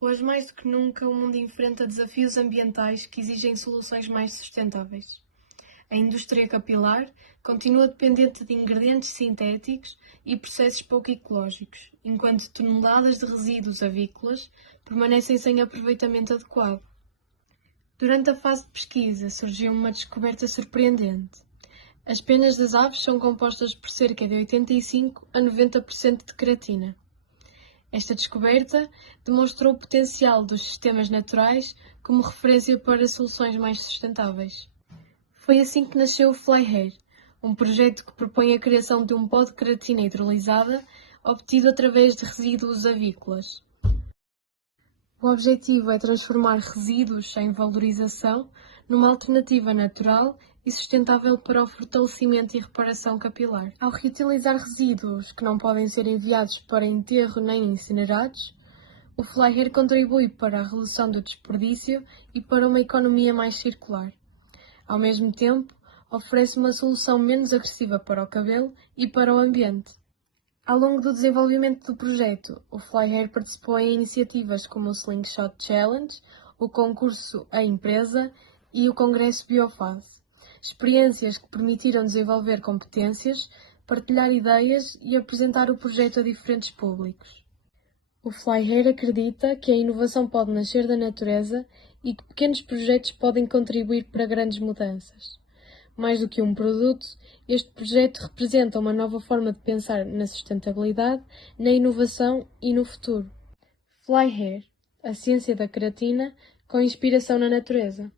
Hoje, mais do que nunca, o mundo enfrenta desafios ambientais que exigem soluções mais sustentáveis. A indústria capilar continua dependente de ingredientes sintéticos e processos pouco ecológicos, enquanto toneladas de resíduos avícolas permanecem sem aproveitamento adequado. Durante a fase de pesquisa surgiu uma descoberta surpreendente. As penas das aves são compostas por cerca de 85 a 90% de creatina. Esta descoberta demonstrou o potencial dos sistemas naturais como referência para soluções mais sustentáveis. Foi assim que nasceu o FlyHair, um projeto que propõe a criação de um pó de creatina hidrolisada obtido através de resíduos avícolas. O objetivo é transformar resíduos sem valorização numa alternativa natural e sustentável para o fortalecimento e reparação capilar. Ao reutilizar resíduos que não podem ser enviados para enterro nem incinerados, o FlyHair contribui para a redução do desperdício e para uma economia mais circular. Ao mesmo tempo, oferece uma solução menos agressiva para o cabelo e para o ambiente. Ao longo do desenvolvimento do projeto, o FlyHair participou em iniciativas como o Slingshot Challenge, o concurso A Empresa e o Congresso Biofase. Experiências que permitiram desenvolver competências, partilhar ideias e apresentar o projeto a diferentes públicos. O FlyHair acredita que a inovação pode nascer da natureza e que pequenos projetos podem contribuir para grandes mudanças. Mais do que um produto, este projeto representa uma nova forma de pensar na sustentabilidade, na inovação e no futuro. FlyHair, a ciência da creatina com inspiração na natureza.